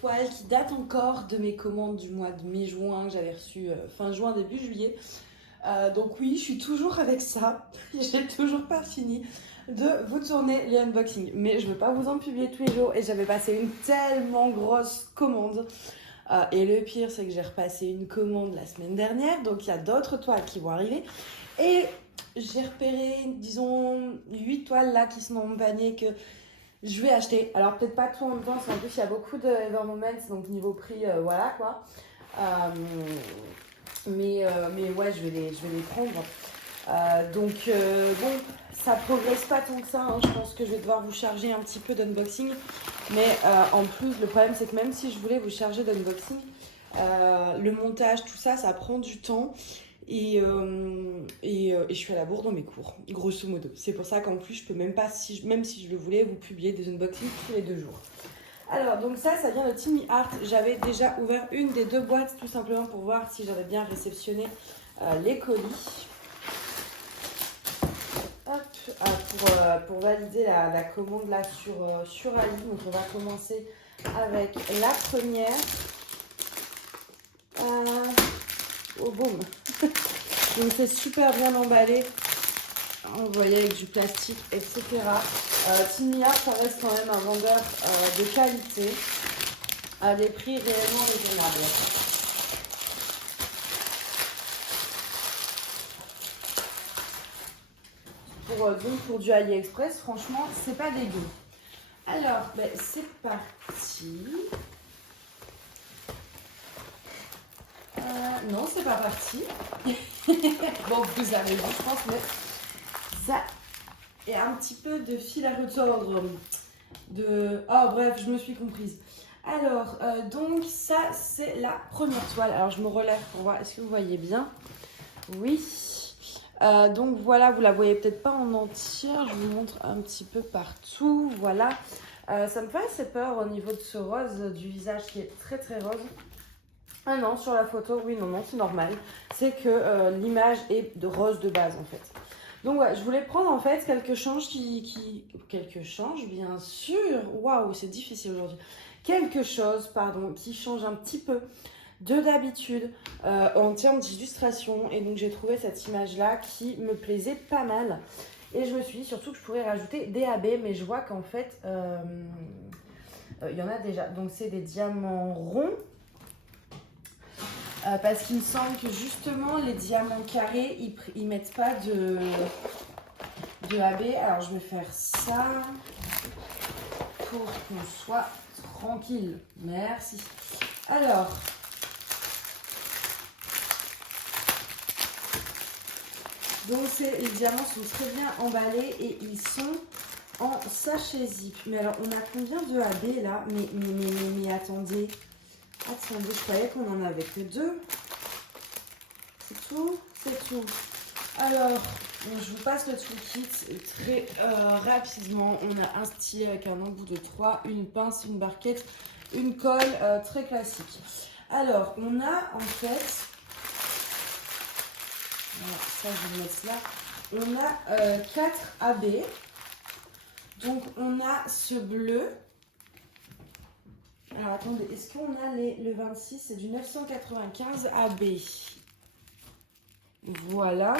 toile qui date encore de mes commandes du mois de mai-juin que j'avais reçues fin juin, début juillet. Donc oui, je suis toujours avec ça. J'ai toujours pas fini de vous tourner les unboxings. Mais je veux pas vous en publier tous les jours et j'avais passé une tellement grosse commande. Et le pire, c'est que j'ai repassé une commande la semaine dernière. Donc il y a d'autres toiles qui vont arriver. Et j'ai repéré, disons, 8 toiles là qui sont dans mon panier que je vais acheter. Alors peut-être pas tout en même temps, parce qu'en plus il y a beaucoup de Evermoments, donc niveau prix, voilà quoi. Mais ouais, je vais les prendre. Bon, ça progresse pas tant que ça. Hein. Je pense que je vais devoir vous charger un petit peu d'unboxing. Mais en plus, le problème, c'est que même si je voulais vous charger d'unboxing, le montage, tout ça, ça prend du temps. Et je suis à la bourre dans mes cours, grosso modo. C'est pour ça qu'en plus, je peux même pas, même si je le voulais, vous publier des unboxings tous les 2 jours. Alors, donc ça vient de Team Art. J'avais déjà ouvert une des 2 boîtes, tout simplement pour voir si j'avais bien réceptionné les colis. Hop, pour valider la commande là sur Ali. Donc, on va commencer avec la première. Oh, boum. Donc, c'est super bien emballé. Vous voyez, avec du plastique, etc. Team Art, ça reste quand même un vendeur de qualité à des prix réellement raisonnables. Pour du AliExpress, franchement, c'est pas dégueu. Alors, c'est parti. Non, c'est pas parti. Bon, vous avez vu, je pense, mais ça est un petit peu de fil à retordre. Oh, bref, je me suis comprise. Alors, donc, ça, c'est la première toile. Alors, je me relève pour voir. Est-ce que vous voyez bien? Oui. Donc, voilà, vous la voyez peut-être pas en entière. Je vous montre un petit peu partout. Voilà. Ça me fait assez peur au niveau de ce rose du visage qui est très, très rose. Ah non, sur la photo, oui, non, c'est normal. C'est que l'image est de rose de base, en fait. Donc, ouais, je voulais prendre, en fait, quelque change quelque change, bien sûr. Waouh, c'est difficile aujourd'hui. Quelque chose, pardon, qui change un petit peu de d'habitude en termes d'illustration. Et donc, j'ai trouvé cette image-là qui me plaisait pas mal. Et je me suis dit surtout que je pourrais rajouter des AB, mais je vois qu'en fait, il y en a déjà. Donc, c'est des diamants ronds. Parce qu'il me semble que justement les diamants carrés ils mettent pas de AB. Alors je vais faire ça pour qu'on soit tranquille. Merci. Alors donc les diamants sont très bien emballés et ils sont en sachet zip. Mais alors on a combien de AB là? Mais attendez. Attendez, je croyais qu'on en avait que 2. C'est tout? C'est tout. Alors, je vous passe le toolkit très rapidement. On a un stylet avec un embout de 3, une pince, une barquette, une colle, très classique. Alors, on a en fait... Voilà, ça, je vais le mettre là. On a 4 AB. Donc, on a ce bleu. Alors attendez, est-ce qu'on a le 26? C'est du 995 AB. Voilà.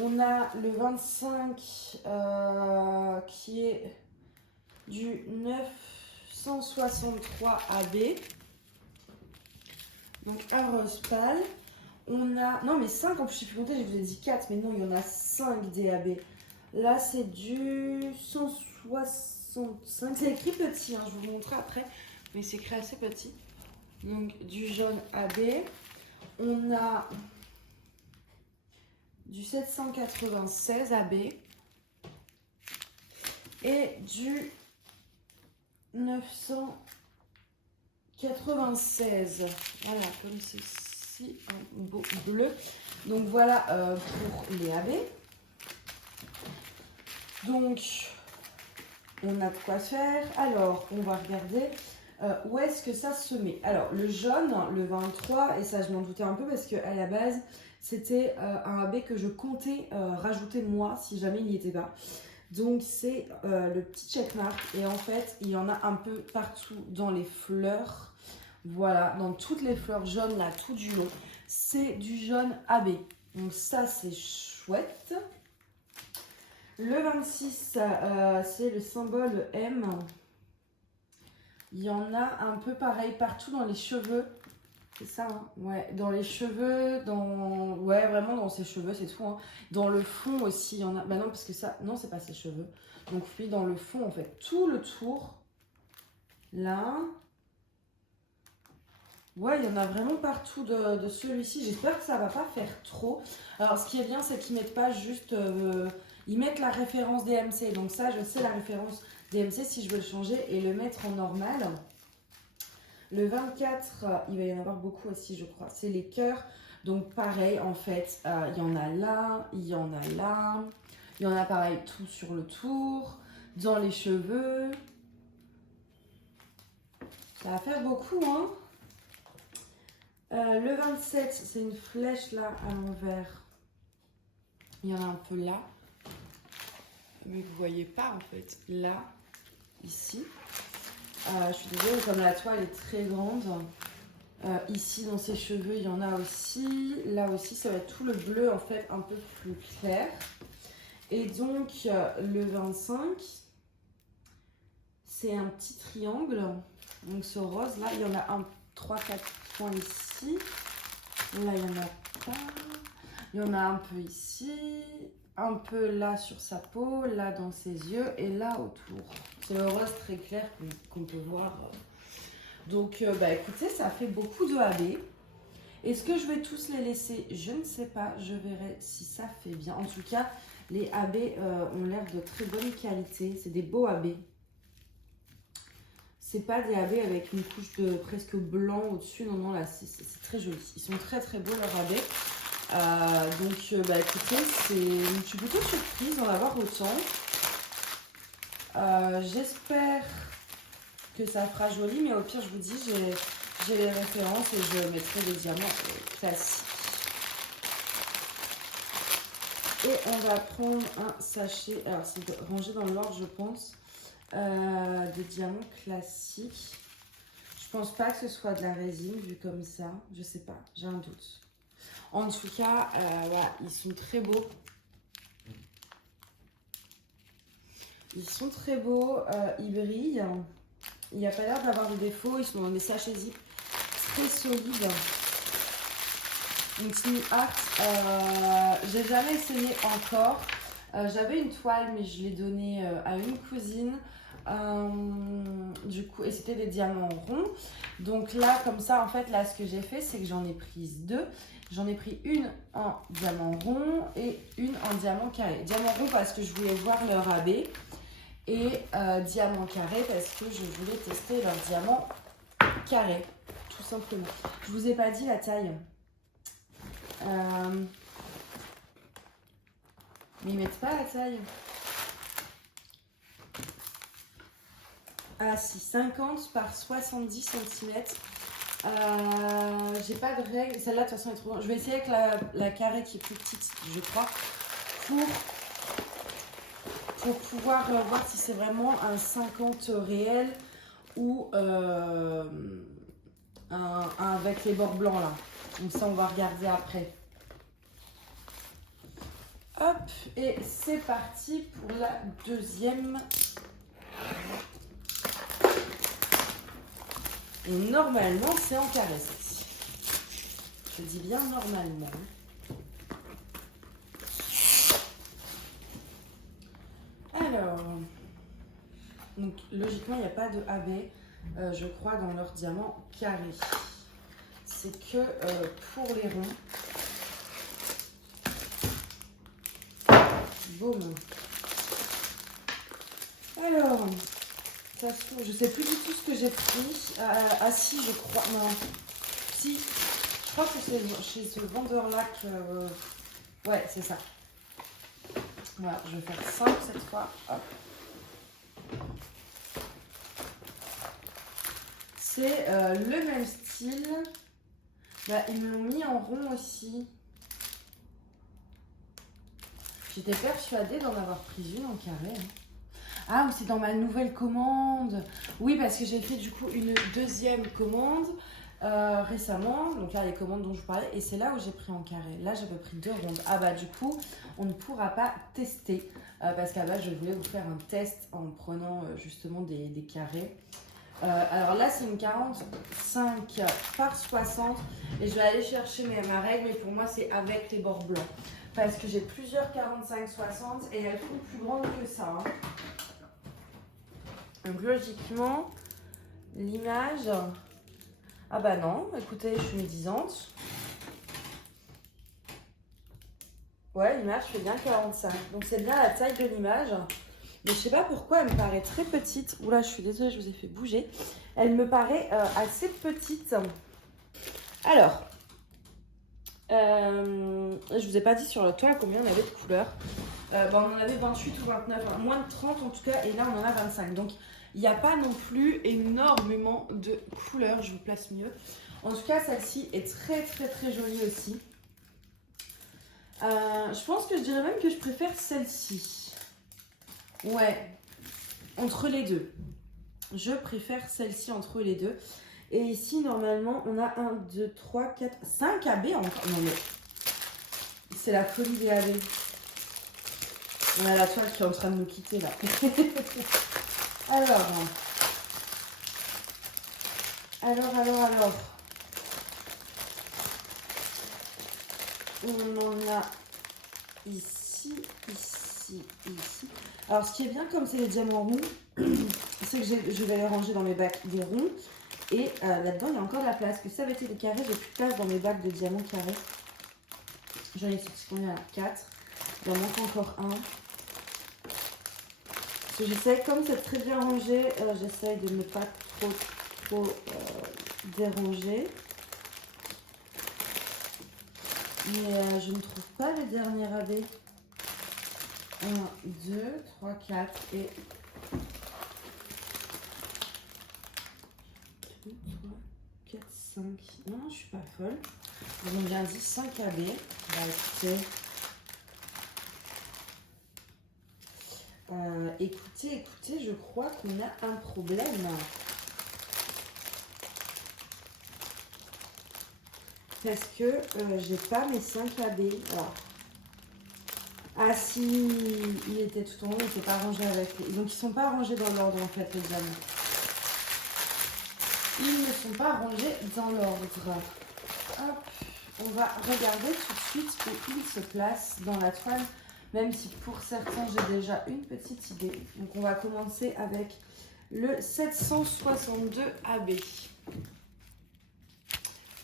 On a le 25 qui est du 963 AB. Donc un rose pâle. On a... Non mais 5 en plus, je ne sais plus compter, je vous ai dit 4, mais non, il y en a 5 DAB. Là, c'est du 165. C'est écrit petit, hein, je vous le montrerai après. Mais c'est écrit assez petit. Donc du jaune AB. On a du 796 AB. Et du 996. Voilà, comme ceci, un beau bleu. Donc voilà pour les AB. Donc, on a de quoi faire. Alors, on va regarder... où est-ce que ça se met? Alors, le jaune, le 23, et ça je m'en doutais un peu parce qu'à la base, c'était un AB que je comptais rajouter moi si jamais il n'y était pas. Donc c'est le petit checkmark et en fait il y en a un peu partout dans les fleurs. Voilà, dans toutes les fleurs jaunes là tout du long. C'est du jaune AB. Donc ça c'est chouette. Le 26 c'est le symbole M. Il y en a un peu pareil partout dans les cheveux. C'est ça, hein? Ouais, dans les cheveux, ouais, vraiment dans ses cheveux, c'est tout, hein. Dans le fond aussi, il y en a. Bah non, parce que ça, non, c'est pas ses cheveux. Donc oui, dans le fond, en fait, tout le tour. Là. Ouais, il y en a vraiment partout de celui-ci. J'espère que ça va pas faire trop. Alors, ce qui est bien, c'est qu'ils mettent pas juste. Ils mettent la référence DMC. Donc ça, je sais la référence DMC si je veux le changer et le mettre en normal. Le 24, il va y en avoir beaucoup aussi, je crois. C'est les cœurs. Donc, pareil, en fait, il y en a là, il y en a là. Il y en a pareil tout sur le tour, dans les cheveux. Ça va faire beaucoup, hein. Le 27, c'est une flèche là à l'envers. Il y en a un peu là. Mais vous voyez pas, en fait. Là, ici. Je suis désolée, comme la toile est très grande. Ici, dans ses cheveux, il y en a aussi. Là aussi, ça va être tout le bleu, en fait, un peu plus clair. Et donc, le 25, c'est un petit triangle. Donc, ce rose, là, il y en a 3-4 points ici. Là, il n'y en a pas. Il y en a un peu ici. Un peu là sur sa peau, là dans ses yeux et là autour. C'est le rose très clair qu'on peut voir. Donc, bah écoutez, ça fait beaucoup de AB. Est-ce que je vais tous les laisser? Je ne sais pas. Je verrai si ça fait bien. En tout cas, les AB ont l'air de très bonne qualité. C'est des beaux AB. C'est pas des AB avec une couche de presque blanc au-dessus. Non, non, là, c'est très joli. Ils sont très, très beaux, leurs AB. Donc, bah écoutez, je suis plutôt surprise d'en avoir autant. J'espère que ça fera joli, mais au pire, je vous dis, j'ai les références et je mettrai des diamants classiques. Et on va prendre un sachet, alors c'est rangé dans l'ordre, je pense, de diamants classiques. Je pense pas que ce soit de la résine, vu comme ça. Je sais pas, j'ai un doute. En tout cas, voilà, ils sont très beaux. Ils sont très beaux, ils brillent. Il n'y a pas l'air d'avoir de défauts. Ils sont dans des sachets zip très solides. Une Tiny Art, j'ai jamais essayé encore. J'avais une toile, mais je l'ai donnée à une cousine. Du coup, et c'était des diamants ronds. Donc là, comme ça, en fait, là, ce que j'ai fait, c'est que j'en ai pris deux. J'en ai pris une en diamant rond et une en diamant carré. Diamant rond parce que je voulais voir leur AB. Et diamant carré parce que je voulais tester leur diamant carré. Tout simplement. Je vous ai pas dit la taille. Mais ils mettent pas la taille. Ah si, 50 par 70 cm. J'ai pas de règle. Celle-là, de toute façon, est trop grande. Je vais essayer avec la carrée qui est plus petite, je crois, pour pouvoir voir si c'est vraiment un 50 réel ou un avec les bords blancs là. Donc ça, on va regarder après. Hop, et c'est parti pour la deuxième. Et normalement, c'est en carré celle-ci. Je dis bien normalement. Alors, donc logiquement, il n'y a pas de AB, je crois, dans leur diamant carré. C'est que pour les ronds. Boum. Alors, ça se trouve, je sais plus du tout ce que j'ai pris. Ah si, je crois. Non. Si. Je crois que c'est chez ce vendeur-là que. Ouais, c'est ça. Voilà, je vais faire 5 cette fois. Hop. C'est le même style. Bah, ils me l'ont mis en rond aussi. J'étais persuadée d'en avoir pris une en carré. Hein. Ah, ou c'est dans ma nouvelle commande. Oui, parce que j'ai fait du coup une deuxième commande récemment. Donc là, les commandes dont je vous parlais. Et c'est là où j'ai pris en carré. Là, j'avais pris 2 rondes. Ah bah du coup, on ne pourra pas tester. Parce qu'à base, je voulais vous faire un test en prenant justement des carrés. Alors là, c'est une 45 par 60. Et je vais aller chercher ma règle. Mais pour moi, c'est avec les bords blancs. Parce que j'ai plusieurs 45-60 et elles sont plus grandes que ça. Hein. Donc logiquement, l'image... Ah bah non, écoutez, je suis médisante. Ouais, l'image fait bien 45. Donc c'est bien la taille de l'image. Mais je sais pas pourquoi elle me paraît très petite. Oula, je suis désolée, je vous ai fait bouger. Elle me paraît assez petite. Alors, je vous ai pas dit sur le toile combien on avait de couleurs. On en avait 28 ou 29, enfin, moins de 30 en tout cas, et là on en a 25. Donc il n'y a pas non plus énormément de couleurs, je vous place mieux. En tout cas, celle-ci est très très très jolie aussi. Je pense que je dirais même que je préfère celle-ci. Ouais, entre les deux. Je préfère celle-ci entre les deux. Et ici, normalement, on a 1, 2, 3, 4, 5 AB encore. Non mais, c'est la folie des AB. On a la toile qui est en train de nous quitter là. Alors. On en a ici, ici, ici. Alors, ce qui est bien, comme c'est les diamants ronds, c'est que je vais les ranger dans mes bacs des ronds. Et là-dedans, il y a encore de la place. Que ça avait été des carrés, j'ai plus de place dans mes bacs de diamants carrés. J'en ai sorti combien? 4. Il en manque encore un. J'essaie, comme c'est très bien rangé, j'essaie de ne pas trop déranger. Mais je ne trouve pas le dernier AB. 1, 2, 3, 4 et 2, 3, 4, 5. Non, je suis pas folle. Ils ont bien dit 5 AB. Bah écoutez. Écoutez, je crois qu'on a un problème. Parce que j'ai pas mes 5 AB. Alors. Ah si, il était tout en haut, il n'était pas rangé avec les... Donc ils sont pas rangés dans l'ordre en fait, les diamants. Ils ne sont pas rangés dans l'ordre. Hop, on va regarder tout de suite où ils se placent dans la toile. Même si pour certains, j'ai déjà une petite idée. Donc, on va commencer avec le 762 AB.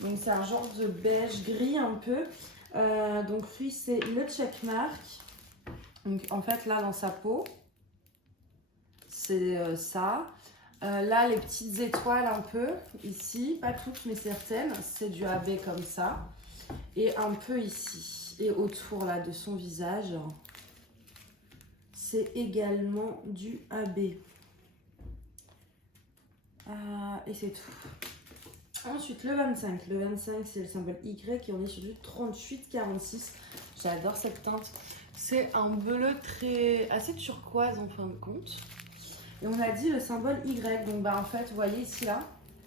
Donc, c'est un genre de beige gris un peu. Donc, lui, c'est le checkmark. Donc, en fait, là, dans sa peau, c'est ça. Là, les petites étoiles un peu, ici. Pas toutes, mais certaines. C'est du AB comme ça. Et un peu ici. Et autour là de son visage, c'est également du AB. Et c'est tout. Ensuite, le 25. Le 25, c'est le symbole Y et on est sur du 38-46. J'adore cette teinte. C'est un bleu assez turquoise en fin de compte. Et on a dit le symbole Y. Donc, bah, en fait, vous voyez ici, là,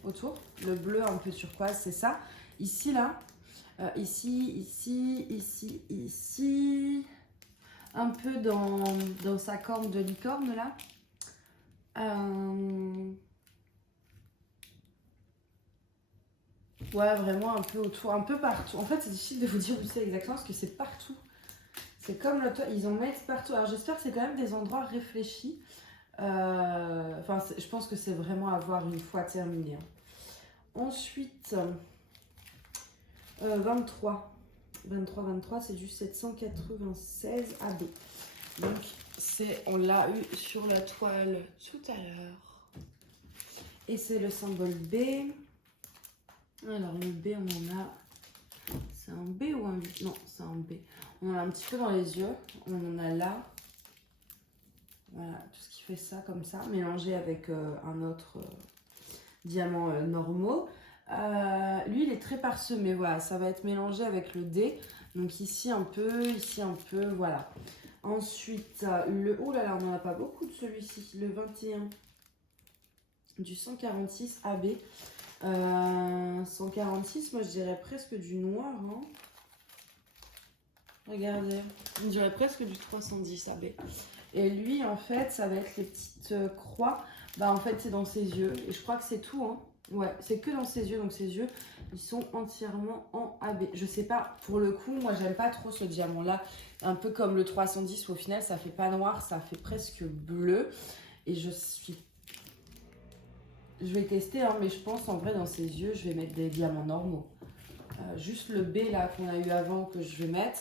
autour, le bleu un peu turquoise, c'est ça. Ici, là. Ici, un peu dans sa corne de licorne là. Ouais, vraiment un peu autour, un peu partout. En fait, c'est difficile de vous dire où c'est exactement parce que c'est partout. C'est comme le toit, ils en mettent partout. Alors j'espère que c'est quand même des endroits réfléchis. Enfin, je pense que c'est vraiment à voir une fois terminé. Hein. Ensuite... 23, c'est du 796 AB. Donc, on l'a eu sur la toile tout à l'heure. Et c'est le symbole B. Alors, le B, on en a... C'est un B ou un B? Non, c'est un B. On en a un petit peu dans les yeux. On en a là. Voilà, tout ce qui fait ça comme ça, mélangé avec un autre diamant normaux. Lui, il est très parsemé, voilà, ça va être mélangé avec le D. Donc ici un peu, voilà. Ensuite, oh là là, on n'en a pas beaucoup de celui-ci, le 21 du 146 AB. 146, moi je dirais presque du noir. Hein. Regardez, on dirait presque du 310 AB. Et lui, en fait, ça va être les petites croix. Bah, en fait, c'est dans ses yeux. Et je crois que c'est tout. Hein. Ouais, c'est que dans ses yeux. Donc, ses yeux, ils sont entièrement en AB. Je sais pas, pour le coup, moi, j'aime pas trop ce diamant-là. Un peu comme le 310, au final, ça fait pas noir, ça fait presque bleu. Et je vais tester, hein, mais je pense, en vrai, dans ses yeux, je vais mettre des diamants normaux. Juste le B, là, qu'on a eu avant, que je vais mettre.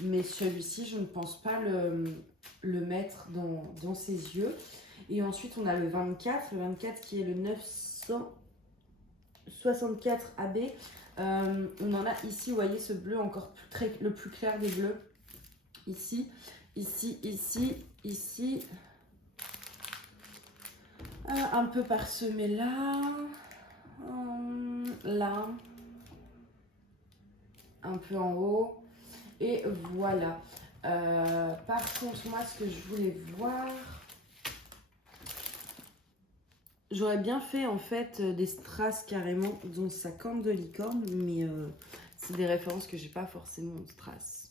Mais celui-ci, je ne pense pas le mettre dans ses yeux. Et ensuite, on a le 24. Le 24 qui est le 964 AB. On en a ici, vous voyez, ce bleu encore le plus clair des bleus. Ici, ici, ici, ici. Un peu parsemé là. Là. Un peu en haut. Et voilà. Par contre, moi, ce que je voulais voir... J'aurais bien fait, en fait, des strass carrément dans sa corne de licorne. Mais c'est des références que j'ai pas forcément en strass.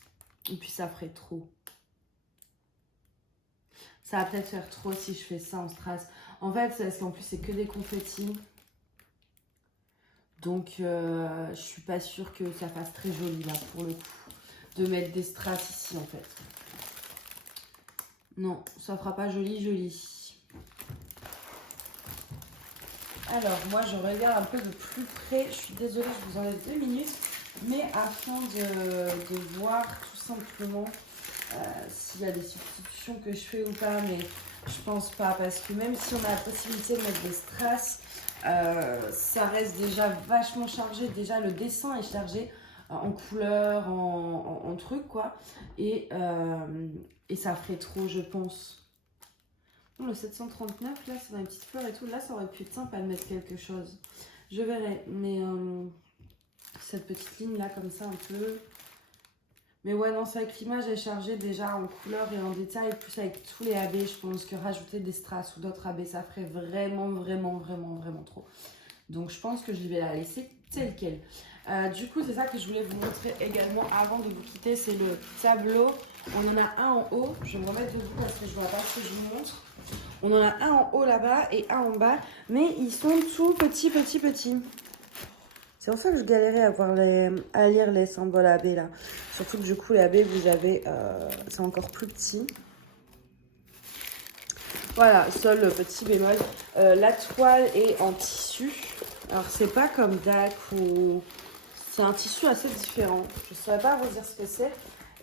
Et puis, ça ferait trop. Ça va peut-être faire trop si je fais ça en strass. En fait, c'est parce qu'en plus, c'est que des confettis. Donc, je suis pas sûre que ça fasse très joli, là, pour le coup. De mettre des strass ici, en fait. Non, ça fera pas joli, joli. Alors, moi, je regarde un peu de plus près. Je suis désolée, je vous enlève 2 minutes. Mais afin de voir tout simplement s'il y a des substitutions que je fais ou pas. Mais je pense pas. Parce que même si on a la possibilité de mettre des strass, ça reste déjà vachement chargé. Déjà, le dessin est chargé en couleur, en truc, quoi. Et ça ferait trop, je pense. Le 739, là, c'est dans les petites fleurs et tout. Là, ça aurait pu être sympa de mettre quelque chose. Je verrai. Mais cette petite ligne-là, comme ça, un peu... Mais ouais, non, c'est vrai que l'image est chargée déjà en couleur et en détail. Plus avec tous les AB, je pense que rajouter des strass ou d'autres AB, ça ferait vraiment, vraiment, vraiment, vraiment trop. Donc, je pense que je vais la laisser telle quelle. Du coup, c'est ça que je voulais vous montrer également avant de vous quitter. C'est le tableau. On en a un en haut. Je vais me remettre debout parce que je ne vois pas ce que je vous montre. On en a un en haut là-bas et un en bas. Mais ils sont tout petits, petits, petits. C'est pour ça que je galérais à lire les symboles AB là. Surtout que du coup, les AB, vous avez... c'est encore plus petit. Voilà, seul petit bémol. La toile est en tissu. Alors, c'est pas comme DAC ou... C'est un tissu assez différent. Je ne saurais pas vous dire ce que c'est.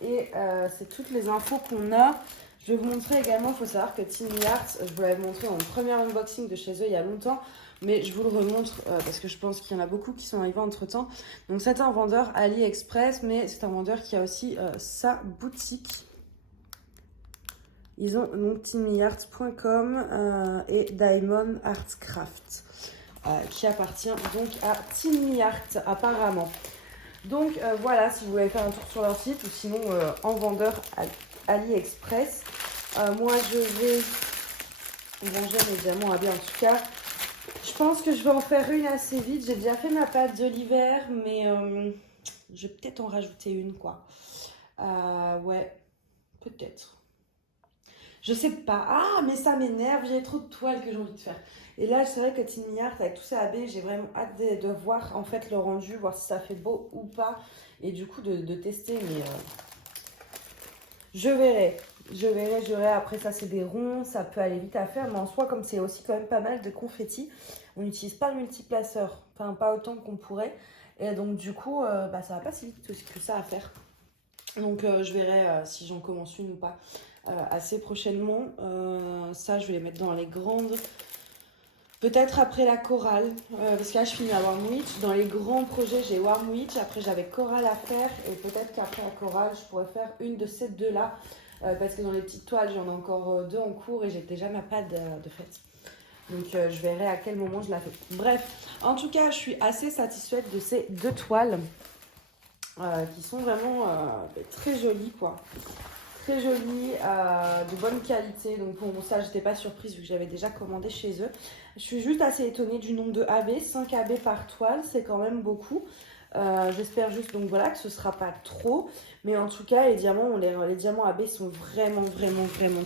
Et c'est toutes les infos qu'on a. Je vais vous montrer également, il faut savoir que Tiny Art, je vous l'avais montré dans le premier unboxing de chez eux il y a longtemps. Mais je vous le remontre parce que je pense qu'il y en a beaucoup qui sont arrivés entre temps. Donc c'est un vendeur AliExpress, mais c'est un vendeur qui a aussi sa boutique. Ils ont donc tinyart.com et Diamond Artcraft. Qui appartient donc à Tiny Art apparemment. Donc voilà, si vous voulez faire un tour sur leur site ou sinon en vendeur AliExpress. Moi je vais ranger mes diamants à bien en tout cas. Je pense que je vais en faire une assez vite. J'ai déjà fait ma pâte de l'hiver, mais je vais peut-être en rajouter une quoi. Ouais, peut-être. Je sais pas. Ah, mais ça m'énerve. J'ai trop de toiles que j'ai envie de faire. Et là, c'est vrai que Tiny Art, avec tous ces AB, j'ai vraiment hâte de voir en fait le rendu, voir si ça fait beau ou pas. Et du coup, de tester. Mais je verrai. Je verrai. Après, ça, c'est des ronds. Ça peut aller vite à faire. Mais en soi, comme c'est aussi quand même pas mal de confettis, on n'utilise pas le multiplaceur. Enfin, pas autant qu'on pourrait. Et donc, du coup, ça va pas si vite que ça à faire. Donc, je verrai si j'en commence une ou pas. Assez prochainement. Ça, je vais les mettre dans les grandes. Peut-être après la chorale. Parce que là, je finis à Warm Witch. Dans les grands projets, j'ai Warm Witch. Après, j'avais chorale à faire. Et peut-être qu'après la chorale, je pourrais faire une de ces deux-là. Parce que dans les petites toiles, j'en ai encore 2 en cours. Et j'ai déjà ma pâte de fête. Donc, je verrai à quel moment je la fais. Bref, en tout cas, je suis assez satisfaite de ces 2 toiles. Qui sont vraiment très jolies, quoi. très jolis, de bonne qualité. Donc pour ça, j'étais pas surprise vu que j'avais déjà commandé chez eux. Je suis juste assez étonnée du nombre de AB, 5 AB par toile, c'est quand même beaucoup. J'espère juste donc voilà que ce sera pas trop, mais en tout cas les diamants, les diamants AB sont vraiment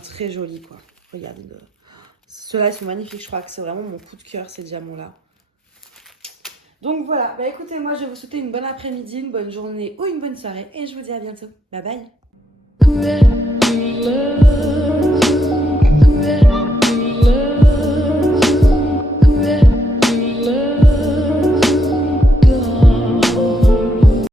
très jolis quoi. Regardez, ceux-là ils sont magnifiques, je crois que c'est vraiment mon coup de cœur ces diamants là. Donc voilà, bah écoutez, moi je vais vous souhaiter une bonne après-midi, une bonne journée ou une bonne soirée et je vous dis à bientôt. Bye bye.